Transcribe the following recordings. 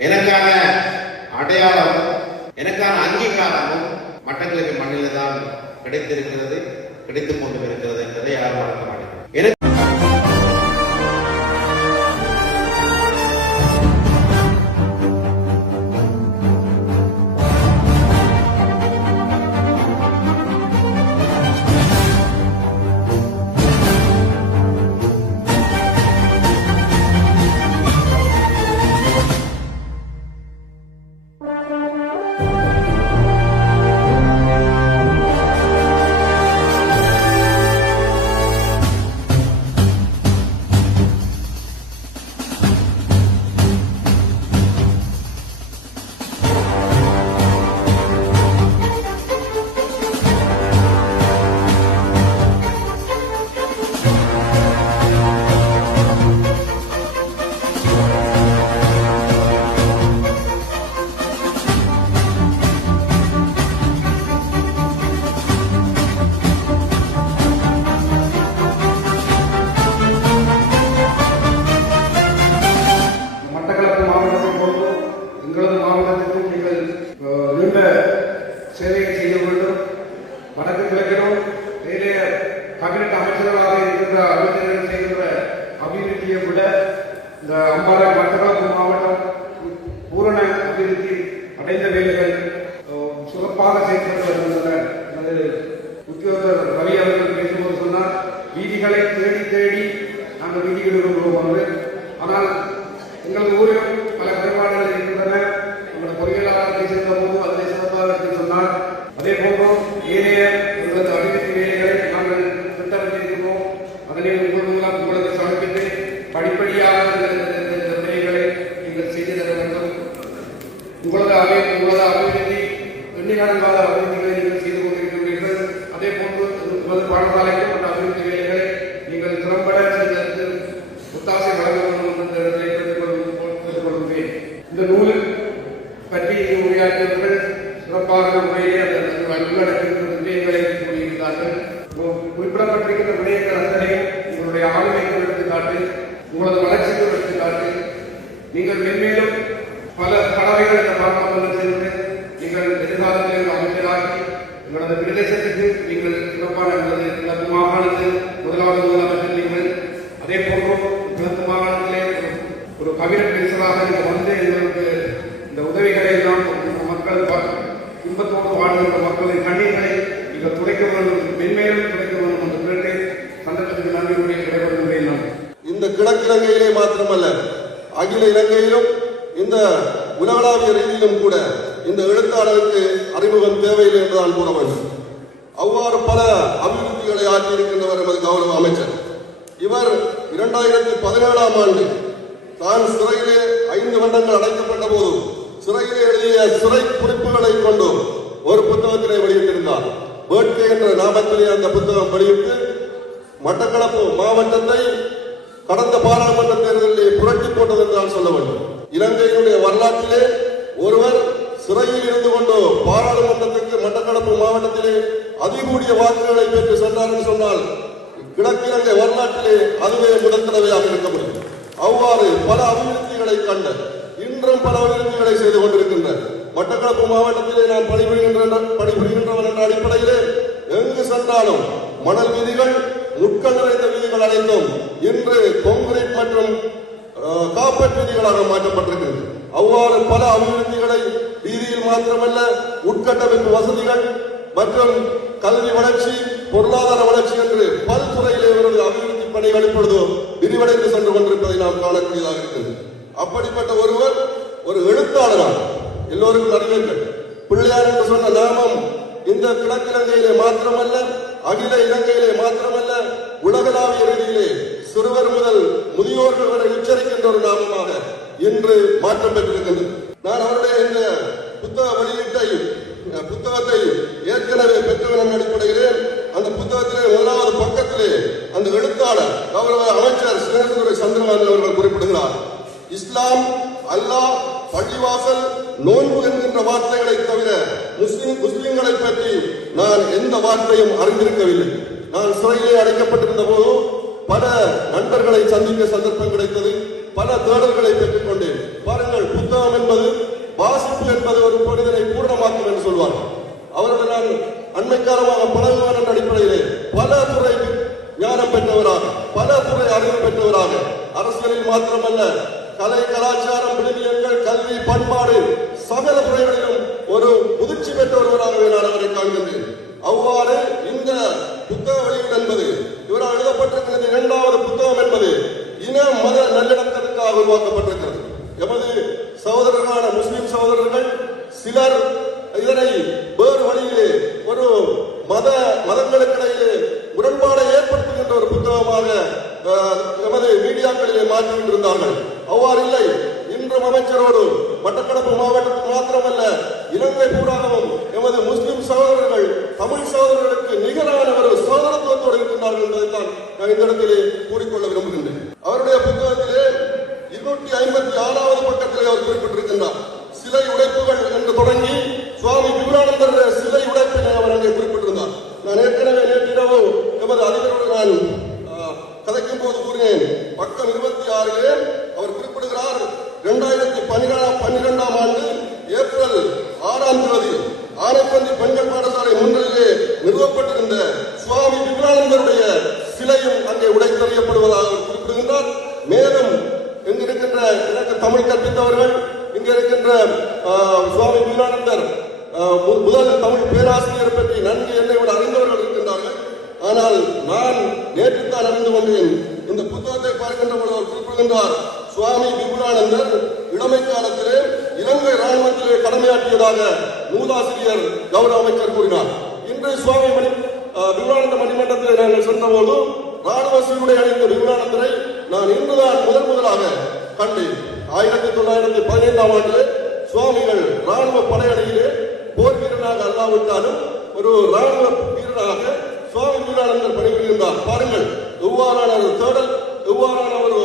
எனக்கான அடையாளம் எனக்கான அங்கீகாரமும் மட்டக்களப்பு மண்ணில் தான் கிடைத்திருக்கிறது கிடைத்துக் கொண்டு இருக்கிறது என்பதை யாரும் மறக்க உதவிகளை எல்லாம் மக்கள் ப- துன்பத்தோடு வாழ்கின்ற மக்களின் கண்ணீர்களை நீங்கள் துடைக்க வேண்டும் மென்மேலும் துடைக்க வேண்டும் என்று கேட்டு சந்தர்ப்பத்துக்கு நன்றி கூறி விடைபெறுகின்றேன். நான் இந்த கிழக்கிழங்கையிலே மாத்திரமல்ல அகில இலங்கையிலும் இந்த உலகளாவிய ரீதியிலும் கூட இந்த எழுத்தாளருக்கு அறிமுகம் தேவையில்லை என்றுதான் கூற வேண்டும். அவ்வாறு பல அபிவிருத்திகளை ஆற்றியிருக்கின்றவர் எமது கௌரவ அமைச்சர். இவர் இரண்டாயிரத்தி பதினேழாம் ஆண்டு தான் சிறையிலே ஐந்து வருடங்கள் அடைக்கப்பட்ட போது சிறையில் எழுதிய சிறை குறிப்புகளை கொண்டும் ஒரு புத்தகத்தினை வெளியிட்டிருந்தார். வேட்கை என்ற நாமத்திலே அந்த புத்தகம் வெளியிட்டு மட்டக்களப்பு மாவட்டத்தை கடந்த பாராளுமன்ற தேர்தலிலே புரட்டி போட்டது என்றால் நான் சொல்ல வேண்டும். இலங்கையினுடைய வரலாற்றிலே ஒருவர் சிறையில் இருந்து கொண்டு பாராளுமன்றத்திற்கு மட்டக்களப்பு மாவட்டத்திலே அதிகூடிய வாக்குகளை பெற்று சென்றார் என்று சொன்னால் கிழக்கிழங்கை வரலாற்றிலே அதுவே முதல் தடவையாக இருக்க முடியும். அவ்வாறு பல அபிவிருத்திகளை கண்ட இன்றும் பல அபிவிருத்திகளை செய்து கொண்டிருக்கின்றன மட்டக்களப்பு மாவட்டத்திலே நான் பணிபுரிகின்ற பணிபுரிகின்றவன் என்ற அடிப்படையிலே எங்கு சென்றாலும் மணல் வீதிகள் முட்கள் நிறைந்த வீதிகள் அனைத்தும் இன்று கான்கிரீட் மற்றும் காப்பட் வீதிகளாக மாற்றப்பட்டிருக்கிறது. அவ்வாறு பல அபிவிருத்திகளை வீதியில் மாத்திரமல்ல உட்கட்டமைப்பு வசதிகள் மற்றும் கல்வி வளர்ச்சி பொருளாதார வளர்ச்சி என்று பல்துறையிலே இவரது அபிவிருத்தி பணிகள் இப்பொழுது விரிவடைந்து சென்று கொண்டிருப்பதை நாம் காணக்கூடியதாக இருக்கிறது. அப்படிப்பட்ட ஒருவர் ஒரு எழுத்தாளராக எல்லோருக்கும் அறிவீர்கள் பிள்ளையார் என்று சொன்ன நாமம் இந்த கிழக்கிழங்கையிலே மாத்திரமல்ல அகில இலங்கையிலே மாத்திரமல்ல உலகளாவிய ரீதியிலே சிறுவர் முதல் முதியோர்கள் வரை உச்சரிக்கின்ற ஒரு நாமமாக இன்று மாற்றம் பெற்றிருக்கிறது. நான் அவருடைய இந்த புத்தக வெளியீட்டை புத்தகத்தை ஏற்கனவே பெற்றவன் அடிப்படையிலே அந்த புத்தகத்திலே முதலாவது பக்கத்திலே அந்த எழுத்தாளர் கௌரவ அமைச்சர் சினேசதுரை சந்திரபாபு அவர்கள் குறிப்பிடுகிறார் இஸ்லாம் அல்லாஹ் பள்ளிவாசல் நோன்பு என்கின்ற வார்த்தைகளை தவிர முஸ்லிம் முஸ்லிம்களை பற்றி நான் எந்த வார்த்தையும் அறிந்திருக்கவில்லை. நான் சிறையிலே அடைக்கப்பட்டிருந்த போது பல நண்பர்களை சந்திக்க சந்தர்ப்பம் கிடைத்தது. பல தேடல்களை பெற்றுக் கொண்டேன் பாருங்கள் புத்தகம் என்பது வாசிப்பு என்பது ஒரு மனிதனை பூரணமாக்கும் என்று சொல்வார்கள். அவர்கள் நான் அண்மைக்காலமாக பழகுவான அடிப்படையிலே பல துறை ஞானம் பெற்றவராக பல துறை அறிவு பெற்றவராக அரசியலில் மாத்திரமல்ல கலை கலாச்சாரம் விடுதியங்கள் கல்வி பண்பாடு சகல துறைகளிலும் ஒரு முதிர்ச்சி பெற்ற ஒருவராகவே நான் அவரை காண்கின்றேன். அவ்வாறு இந்த புத்தக வெளியீடு என்பது இவரால் எழுதப்பட்டிருக்கிறது இரண்டாவது புத்தகம் என்பது இன மத நல்லிணக்கத்துக்காக உருவாக்கப்பட்டிருக்கிறது. எமது சகோதரர்களான முஸ்லிம் சகோதரர்கள் சிலர் இதனை வேறு வழியிலே ஒரு மத மதங்களுக்கிடையிலே முரண்பாடை ஏற்படுத்துகின்ற ஒரு புத்தகமாக எமது மீடியாக்களிலே மாற்றிக் கொண்டிருந்தார்கள் அவ்வாறு இல்லை இன்றும் அமைச்சரோடு மட்டக்களப்பு மாவட்டத்தில் மாத்திரமல்ல இலங்கை பூராகவும் எமது முஸ்லிம் சகோதரர்கள் தமிழ் சகோதரர்களுக்கு நிகரான ஒரு சகோதரத்துவத்தோடு இருக்கின்றார்கள் என்பதைத்தான் நான் இந்த இடத்திலே கூறிக்கொள்ள விரும்புகின்றேன். அவருடைய புத்தகத்திலே இருநூற்றி ஐம்பத்தி ஆறாவது பக்கத்திலே அவர் குறிப்பிட்டிருக்கின்றார். சிலை உடைப்புகள் என்று தொடங்கி சுவாமி விவேகானந்தர் சிலை உடைப்பினை அவர் அங்கே குறிப்பிட்டிருந்தார். நான் ஏற்கனவே பன்னிரெண்டாம் பன்னிரெண்டாம் ஆண்டு ஏப்ரல் ஆறாம் தேதி ஆனைப்பந்தி பெண்கள் பாடசாலை முன்னிலே நிறுவப்பட்டிருந்த சுவாமி விவேகானந்தருடைய சிலையும் அங்கே உடைத்தறியப்படுவதாக அவர் குறிப்பிடுகின்றார். மேலும் இங்கு இருக்கின்ற எனக்கு தமிழ் கற்பித்தவர்கள் இங்கு இருக்கின்ற சுவாமி விவேகானந்தர் ஆ, மு- முதல் தமிழ் பேராசிரியர் பற்றி நன்கு என்னை விட அறிந்தவர்கள் இருக்கின்றார்கள் ஆனால் நான் நேற்றுத்தான் அறிந்து கொண்டேன் இந்த புத்தகத்தை பார்க்கின்ற பொழுது அவர் குறிப்பிடுகின்றார் சுவாமி விபுலானந்தர் இளமை காலத்திலே இலங்கை ராணுவத்திலே கடமையாற்றியதாக நூலாசிரியர் கௌரவ அமைச்சர் கூறினார். இன்று சுவாமி மணி ஆ, மணிமன்றத்தில் நாங்கள் சென்றபோது ராணுவ சீருடை அணிந்த விபுலானந்தரை நான் இன்றுதான் முதல் முதலாக கண்டேன். ஆயிரத்தி தொள்ளாயிரத்தி பதினைந்தாம் ஆண்டு சுவாமிகள் ராணுவ படையணியிலே போர் வீரனாக அல்லாவிட்டாலும் ஒரு ராணுவ வீரனாக சுவாமி விவேகானந்தர் பணிபுரிகின்றார் பாருங்கள் எவ்வாறான ஒரு தேடல் எவ்வாறான ஒரு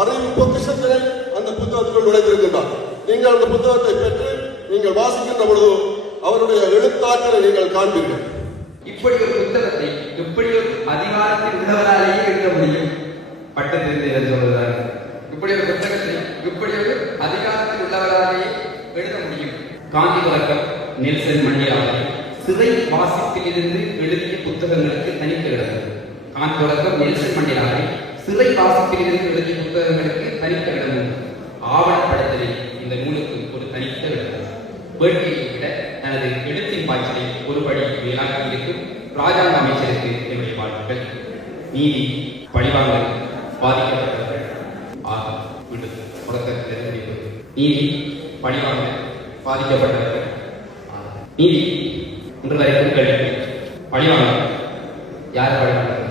அறிவு பொக்கிஷத்தினை அந்த புத்தகத்துக்குள் நுழைந்திருக்கின்றார். நீங்கள் அந்த புத்தகத்தை பெற்று நீங்கள் வாசிக்கின்ற பொழுது அவருடைய எழுத்தாற்றலை நீங்கள் காண்பீர்கள். இப்படி ஒரு புத்தகத்தை எப்படி ஒரு அதிகாரத்தில் உள்ளவராலேயே எழுத முடியும்? பட்டத்திருந்தேன் சொல்றார் இப்படி ஒரு புத்தகத்தை இப்படி ஒரு அதிகாரத்தில் உள்ளவராலேயே எழுத முடியும்? காந்தி வழக்கம் நெல்சன் மண்டியா சிறை வாசிப்பிலிருந்து எழுதிய புத்தகங்களுக்கு தனித்து கிடந்தது காந்தி வழக்கம் நெல்சன் மண்டியாவை சிறை வாசிப்பிலிருந்து எழுதிய புத்தகங்களுக்கு தனித்த இடம் இந்த நூலுக்கு ஒரு தனித்த இடம் நீதி பணிவாக பாதிக்கப்பட்டவர்கள். நீதி இன்று வரைக்கும் கேள்வி பழிவாங்கல் யார் பழிவாங்கல்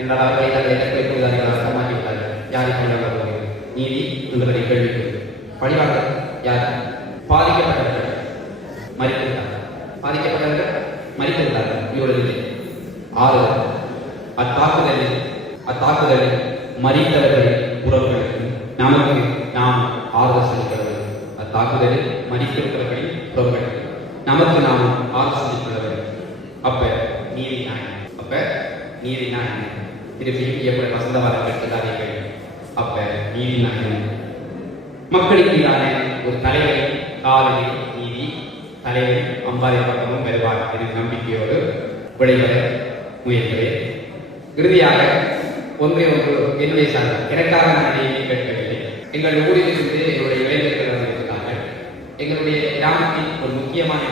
என்றால் அவர்களை தங்களை தற்கொலைக்குள்ளார்கள் அர்த்தமாக்கி விட்டார்கள் யாரை பழிவாங்க நீதி இன்று வரை கேள்வி பழிவாங்கல் யார் பாதிக்கப்பட்டவர்கள்? மறித்திருந்தார்கள் பாதிக்கப்பட்டவர்கள் மறித்திருந்தார்கள் இவர்கள் ஆறு அத்தாக்குதலில் அத்தாக்குதலில் மறித்தவர்கள் நீதினா என்ன திருப்பியும் எப்படி வசந்தவாதம் கேட்கிறார்கள் அப்ப நீதினா என்ன மக்களுக்கு ஒரு தலைவரை காவலில் நீதி தலைவர் அம்பாதி பக்கமும் பெறுவார் என்ற நம்பிக்கையோடு விளைவர முயல்கிறேன் இறுதியாக ஒன்றே ஒன்று என்னுடைய சார்ந்த எனக்காக நான் இதை கேட்கவில்லை. எங்கள் ஊரிலிருந்து என்னுடைய இளைஞர்கள் வந்திருக்கிறார்கள். எங்களுடைய கிராமத்தின் ஒரு முக்கியமான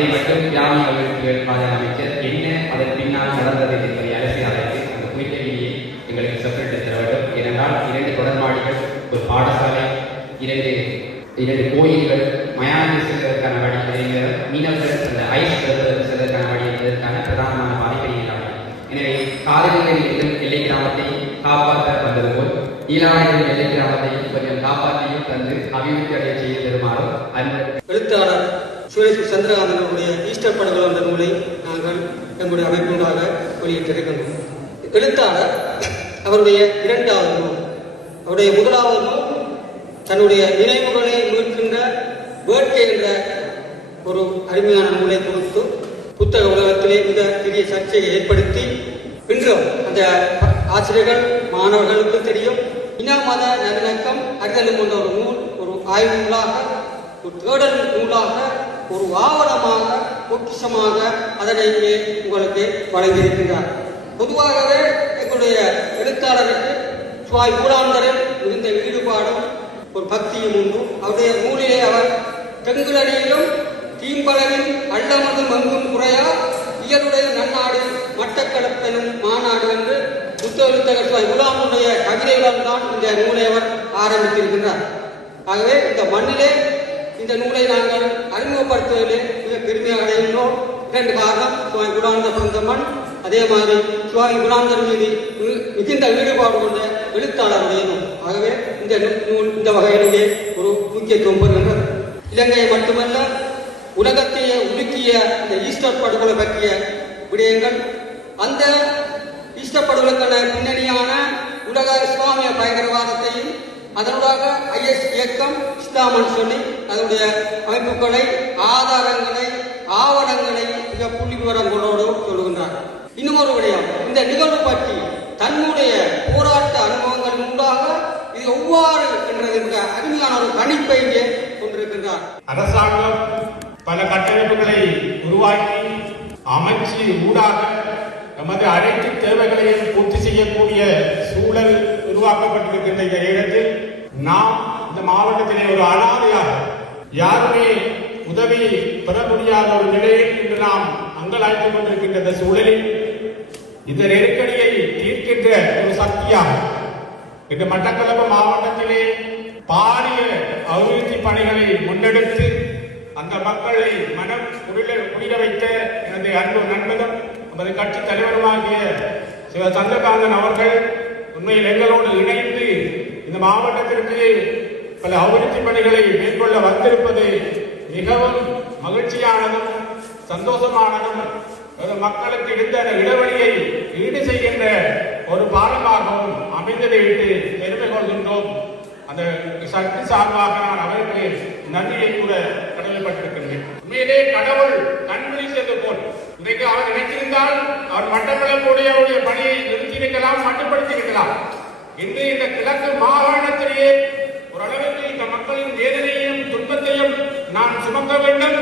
அதை மட்டும் கிராமிய அபிவிருத்தி பாதைய அமைச்சர் என்ன அதன் பின்னால் நடந்தது என்பதை அரசியலாளருக்கு அந்த குறித்த எங்களுக்கு செப்பரேட் தர வேண்டும். ஏனென்றால் இரண்டு தொடர்மாடிகள் ஒரு பாடசாலை இரண்டு இரண்டு கோயில்கள் மயானத்தில் செல்வதற்கான வழி அதே மீனவர்கள் அந்த ஐஸ் செல்வதற்கான வழி என்பதற்கான பிரதானமான பாதிப்பை இல்லாமல். எனவே காலநிலை எல்லை கிராமத்தை காப்பாற்ற வந்தது போல் ஈழாநிலையின் எல்லை கிராமத்தை கொஞ்சம் காப்பாற்றியும் தந்து அபிவிருத்தி அடைய செய்து தருமாறும் அந்த எழுத்தாளர் சுரேஷ் சந்திரகாந்தனுடைய ஈஸ்டர் படங்கள் அந்த நூலை நாங்கள் எங்களுடைய அமைப்புகளாக வெளியிட்டிருக்கின்றோம். எழுத்தாளர் அவருடைய இரண்டாவது நூல். அவருடைய முதலாவது நூல் தன்னுடைய நினைவுகளை மீட்கின்ற வேட்கை என்ற ஒரு அருமையான நூலை கொடுத்து புத்தக உலகத்திலே மிக பெரிய சர்ச்சையை ஏற்படுத்தி இன்றும் அந்த ஆசிரியர்கள் மாணவர்களுக்கு தெரியும். இன மத நல்லிணக்கம் அறிதலும் கொண்ட ஒரு நூல் ஒரு ஆய்வு நூலாக ஒரு தேடல் நூலாக ஒரு ஆவணமாக பொக்கிஷமாக அதனை இங்கே உங்களுக்கு வழங்கியிருக்கிறார். பொதுவாகவே எங்களுடைய எழுத்தாளருக்கு சுவாய் மூலாந்தரில் மிகுந்த ஈடுபாடும் ஒரு பக்தியும் உண்டு. அவருடைய நூலிலே அவர் தெங்குலடியிலும் தீம்பளவில் அள்ளமதும் மங்கும் குறையா இயலுடைய நன்னாடு மட்டக்களப்பெனும் மாநாடு என்று புத்த எழுத்தகர் சுவாய் குலாமுடைய கவிதைகளால் தான் இந்த நூலை அவர் ஆரம்பித்திருக்கின்றார். ஆகவே இந்த மண்ணிலே இந்த நூலை நாங்கள் அறிமுகப்படுத்துவதிலே மிக பெருமையாக அடைகின்றோம். இரண்டு காரணம் சுவாமி குலானந்த பிறந்த அதே மாதிரி சுவாமி குலாந்தர் மீது மிகுந்த ஈடுபாடு கொண்ட எழுத்தாளருடைய நூல் ஆகவே இந்த நூல் இந்த வகையிலே ஒரு முக்கியத்துவம் பெறுகின்றது இலங்கையை மட்டுமல்ல உலகத்தையே உலுக்கிய இந்த ஈஸ்டர் படுகொலை பற்றிய விடயங்கள் அந்த ஈஸ்டர் படுகொலைக்கான பின்னணியான உலக இஸ்லாமிய பயங்கரவாதத்தையும் அதனூடாக ஐஎஸ் இயக்கம் இஸ்லாமன் சொல்லி அதனுடைய அமைப்புகளை ஆதாரங்களை ஆவணங்களை மிக புள்ளி விவரங்களோடு சொல்லுகின்றார். இன்னும் ஒரு விடயம் இந்த நிகழ்வு பற்றி தன்னுடைய போராட்ட அனுபவங்கள் உண்டாக இது எவ்வாறு என்றது மிக அருமையான ஒரு கணிப்பை இங்கே கொண்டிருக்கின்றார். அரசாங்கம் பல கட்டமைப்புகளை உருவாக்கி அமைச்சு ஊடாக நமது அனைத்து தேவைகளையும் பூர்த்தி செய்யக்கூடிய உருவாக்கப்பட்டிருக்கின்ற இந்த இடத்தில் நாம் இந்த மாவட்டத்திலே ஒரு அனாதையாக யாருமே உதவி பெற முடியாத ஒரு நிலையில் இன்று நாம் அங்கலாய்த்துக் கொண்டிருக்கின்ற இந்த சூழலில் இந்த நெருக்கடியை தீர்க்கின்ற ஒரு சக்தியாக இன்று மட்டக்களப்பு மாவட்டத்திலே பாரிய அபிவிருத்தி பணிகளை முன்னெடுத்து அந்த மக்களை மனம் குளிர குளிர வைத்த எனது அன்பு நண்பனும் நமது கட்சி தலைவருமாகிய சிவ சந்திரகாந்தன் அவர்கள் உண்மையில் எங்களோடு இணைந்து இந்த மாவட்டத்திற்கு பல அபிவிருத்தி பணிகளை மேற்கொள்ள வந்திருப்பது மிகவும் மகிழ்ச்சியானதும் சந்தோஷமானதும் மக்களுக்கு இருந்த அந்த இடைவெளியை ஈடு செய்கின்ற ஒரு பாலமாகவும் அமைந்ததை விட்டு பெருமை கொள்கின்றோம். அந்த சக்தி சார்பாக நான் அவர்களுக்கு நன்றியை கூட கடமைப்பட்டிருக்கின்றேன். உண்மையிலே கடவுள் கண் விழித்தது போல் இன்றைக்கு அவர் நினைத்திருந்தால் அவர் மட்டக்களப்புடையவருடைய பணியை நிறுத்தியிருக்கலாம் மட்டுப்படுத்தியிருக்கலாம். இன்று இந்த கிழக்கு மாகாணத்திலேயே ஓரளவுக்கு இந்த மக்களின் வேதனையையும் துன்பத்தையும் நாம் சுமக்க வேண்டும்.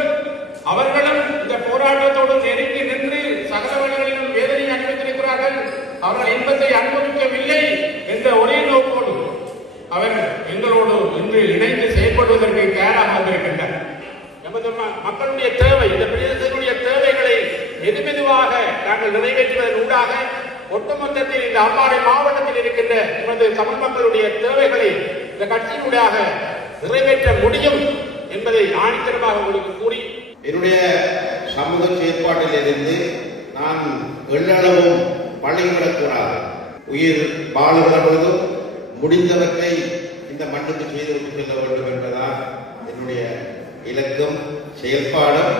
அவர்களும் இந்த போராட்டத்தோடு நெருங்கி நின்று சகல வழிகளிலும் வேதனை அனுபவித்திருக்கிறார்கள் அவர்கள் இன்பத்தை அனுபவிக்கவில்லை என்ற ஒரே நோக்கோடு அவர் எங்களோடு இன்று இணைந்து செயல்படுவதற்கு தயாராக வந்திருக்கின்றார் நமது ம- மக்களுடைய தேவை இந்த பிரதேசத்தினுடைய தேவைகளை மெது மெதுவாக நாங்கள் நிறைவேற்றுவதன் ஊடாக ஒட்டுமொத்தத்தில் இந்த அம்பாறை மாவட்டத்தில் இருக்கின்ற நமது தமிழ் மக்களுடைய தேவைகளை இந்த கட்சியினூடாக நிறைவேற்ற முடியும் என்பதை ஆணித்தரமாக உங்களுக்கு கூறி என்னுடைய சமூக செயற்பாட்டில் இருந்து நான் எள்ளளவும் பழகிவிடக்கூடாது உயிர் வாழுகிற பொழுதும் முடிந்தவற்றை இந்த மண்ணுக்கு செய்துவிட்டு செல்ல வேண்டும் என்பதுதான் என்னுடைய இலக்கம் செயல்பாடும்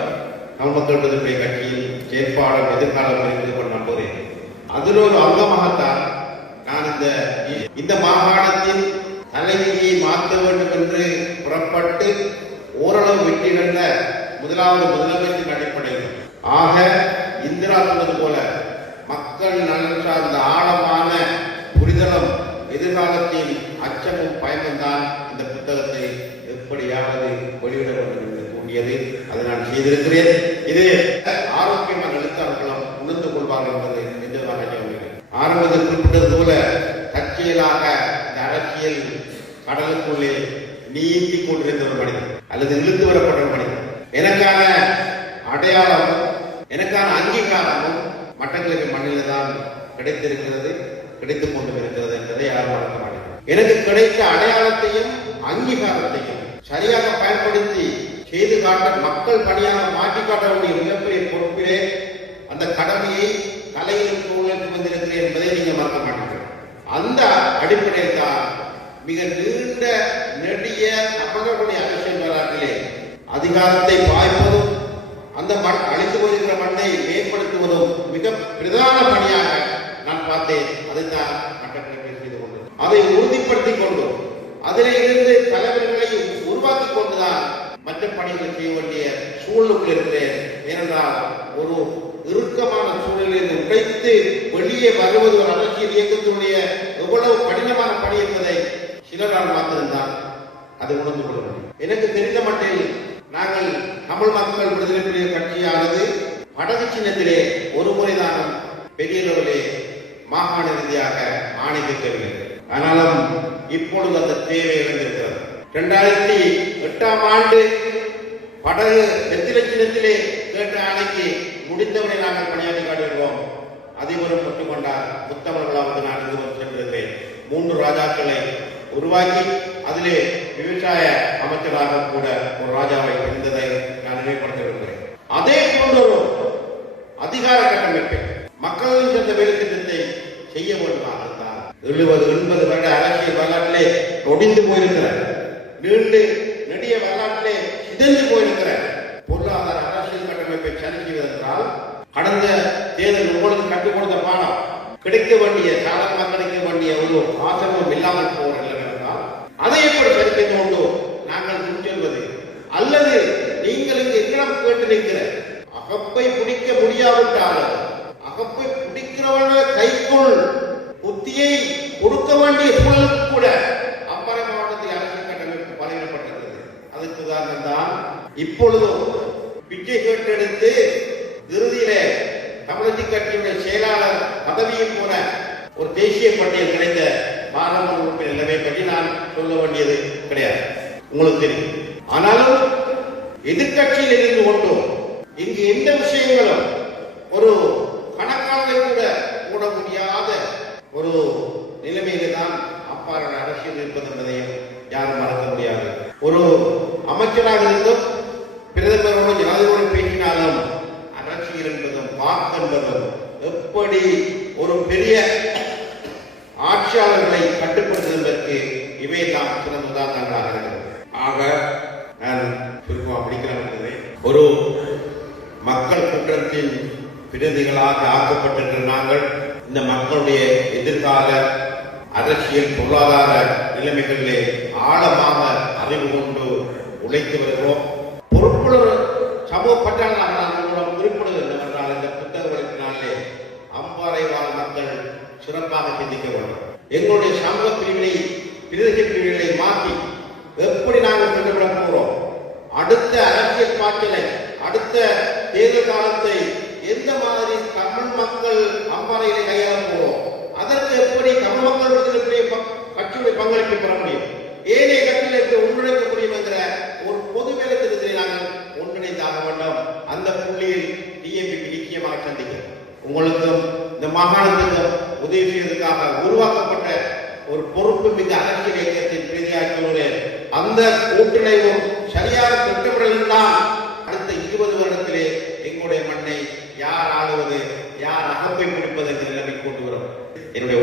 தமிழ் விடுதலை கட்சியின் செயற்பாடும் எதிர்காலம் இருந்து கொண்டு நம்புகிறேன் அதில் ஒரு அங்கமாகத்தான் நான் இந்த இந்த மாகாணத்தின் தலைவிதியை மாற்ற வேண்டும் என்று புறப்பட்டு ஓரளவு வெற்றி கண்ட முதலாவது முதலமைச்சர் அடிப்படையில். ஆக இந்திரா சொன்னது போல மக்கள் நலன் சார்ந்த ஆழமான புரிதலும் எதிர்காலத்தின் அச்சமும் பயமும் தான் இந்த புத்தகத்தை எப்படியாவது வெளியிட வேண்டும் என்று தூண்டியது அதை நான் செய்திருக்கிறேன். இது ஆரோக்கியமான எழுத்தாளர்களும் உணர்ந்து கொள்வார்கள் என்பது நிஜமாக சொல்கிறேன் ஆரம்பத்தில் குறிப்பிட்டது போல தற்செயலாக இந்த அரசியல் கடலுக்குள்ளே நீந்தி கொண்டிருந்த ஒரு மனிதன் அல்லது இழுத்து வரப்பட்ட எனக்கான அடையாளம் எனக்கான அங்கீகாரமும் மட்டங்களுக்கு மண்ணில் தான் கிடைத்திருக்கிறது கிடைத்து கொண்டு இருக்கிறது என்பதை யாரும் வழங்க மாட்டேன் எனக்கு கிடைத்த அடையாளத்தையும் அங்கீகாரத்தையும் சரியாக பயன்படுத்தி செய்து காட்ட மக்கள் பணியாக மாற்றி காட்டக்கூடிய மிகப்பெரிய பொறுப்பிலே அந்த கடமையை தலையில் வந்திருக்கிறேன் என்பதை நீங்க மறக்க மாட்டீர்கள். அந்த அடிப்படையில் தான் மிக நீண்ட நெடிய தமிழர்களுடைய அரசியல் வரலாற்றிலே அதிகாரத்தை பாய்ப்பதும் அந்த மண் அழிந்து போயிருக்கிற மண்ணை மேம்படுத்துவதும் மிக பிரதான பணியாக நான் பார்த்தேன். அதைத்தான் மட்டக்களப்பில் செய்து கொண்டது? அதை உறுதிப்படுத்திக் கொண்டு அதிலே இருந்து தலைவர்களை உருவாக்கிக் கொண்டுதான் மற்ற பணிகளை செய்ய வேண்டிய சூழலுக்குள் இருக்கிறேன் ஏனென்றால் ஒரு இறுக்கமான சூழலில் உடைத்து வெளியே வருவது ஒரு அரசியல் இயக்கத்தினுடைய எவ்வளவு கடினமான பணி என்பதை சிலரால் மாத்திருந்தால் அது உணர்ந்து கொள்ள முடியும். எனக்கு தெரிந்த மட்டில் நாங்கள் தமிழ் மக்கள் விடுதலை புலிகள் கட்சியானது வடக்கு சின்னத்திலே ஒரு முறைதான் பெரிய அளவிலே மாகாண ரீதியாக ஆணைக்கவில்லை ஆனாலும் இப்பொழுது அந்த தேவை இழந்திருக்கிறது. இரண்டாயிரத்தி எட்டாம் ஆண்டு படகு வெத்திலட்சணத்திலே கேட்ட ஆணைக்கு முடிந்தவரை நாங்கள் பணியாற்றி காட்டுகிறோம் அதிபரும் பெற்றுக்கொண்டார் முத்தமிழ் விழாவுக்கு நான் இதுவரை மூன்று ராஜாக்களை உருவாக்கி அதிலே விவசாய அமைச்சராக கூட ஒரு ராஜாவை இருந்ததை நான் நினைவுபடுத்த விரும்புகிறேன் அதே போன்றொரு அதிகார கட்டமைப்பை மக்களின் சென்ற வேலை திட்டத்தை செய்ய வேண்டுமானால் தான் எழுபது எண்பது வருட அரசியல் வரலாற்றிலே நொடிந்து போயிருக்கிற நீண்டு நெடிய வரலாற்றிலே சிதைந்து போயிருக்கிற பொருளாதார அரசியல் கட்டமைப்பை சரி செய்வதென்றால் கடந்த தேர்தல் உங்களுக்கு கற்றுக் கொடுத்த பாடம் கிடைக்க வேண்டிய சாதகமாக கிடைக்க வேண்டிய ஒரு ஆசிரமம் இல்லாமல் போகிற அதை எப்படி சரி செய்து நாங்கள் முன் அல்லது நீங்கள் இங்கு எங்கிடம் கேட்டு நிற்கிற அகப்பை பிடிக்க முடியாவிட்டாலும் அகப்பை பிடிக்கிறவன கைக்குள் புத்தியை கொடுக்க வேண்டிய சூழல் கூட அம்பரை மாவட்டத்தில் அரசு கட்டமைப்பு பலவீனப்பட்டிருக்கிறது. அதுக்கு உதாரணம் தான் இப்பொழுதும் பிச்சை கேட்டெடுத்து இறுதியிலே தமிழக கட்சியுடைய செயலாளர் பதவியும் போன ஒரு தேசிய பட்டியல் கிடைத்த பாராளுமன்ற உறுப்பினர் நிலைமை பற்றி நான் சொல்ல வேண்டியது கிடையாது. உங்களுக்கு தெரியும். ஆனாலும் எதிர்கட்சியில் இருந்து கொண்டும் இங்கு எந்த விஷயங்களும் ஒரு கணக்காளரை கூட கூட முடியாத ஒரு நிலைமையில தான் அப்பாறான அரசியல் இருப்பது என்பதையும் யாரும் மறக்க முடியாது ஒரு அமைச்சராக இருந்தும் பிரதமரோடு ஜனாதிபதி பேசினாலும் அரசியல் என்பதும் வாக்கு என்பதும் எப்படி ஒரு பெரிய ஆட்சியாளர்களை கட்டுப்படுத்துவதற்கு இவையெல்லாம் சிறந்த உதாரணங்களாக இருக்கிறது ஆக நான் சுருக்கமாக படிக்கிறேன் ஒரு மக்கள் குற்றத்தின் பிரதிகளாக ஆக்கப்பட்டிருக்கிற நாங்கள் இந்த மக்களுடைய எதிர்கால அரசியல் பொருளாதார நிலைமைகளிலே ஆழமாக அறிவு கொண்டு உழைத்து வருகிறோம். பொறுப்புணர்வு சமூக பற்றாளராக நான் உங்களிடம் குறிப்பிடுவது என்னவென்றால் இந்த புத்தக வழக்கினாலே அம்பாறை வாழ் மக்கள் சிறப்பாக சிந்திக்க வேண்டும். எங்களுடைய சமூக பிரிவினை பிரதேச பிரிவினை மாற்றி எப்படி நாங்கள் திட்டமிட போகிறோம்? அடுத்த அரசியல் பாட்டிலை அடுத்த தேர்தல் காலத்தை எந்த மாதிரி தமிழ் மக்கள் அம்பாறையிலே கையாள போகிறோம்? அதற்கு எப்படி தமிழ் மக்கள் பங்களிப்பை பெற முடியும். ஏனைய கட்சியில் எப்படி ஒன்றிணைக்க முடியும் என்கிற ஒரு பொது வேலை திட்டத்தை நாங்கள் ஒன்றிணைந்தாக வேண்டும். அந்த புள்ளியில் டிஎம்பிக்கு நிச்சயமாக சந்திக்கிறோம். உங்களுக்கும் இந்த மாகாணத்துக்கும் உதவி செய்வதற்காக உருவாக்கப்பட்ட ஒரு பொறுப்பு மிக அரசியல் இயக்கத்தின் பிரதியாற்றுவதே அந்த கூட்டிணைவும் சரியாக திட்டமிடல் தான் அடுத்த இருபது வருடத்திலே எங்களுடைய மண்ணை யார் ஆளுவது யார் அகப்பை பிடிப்பது என்ற நிலைமை கொண்டு வரும். என்னுடைய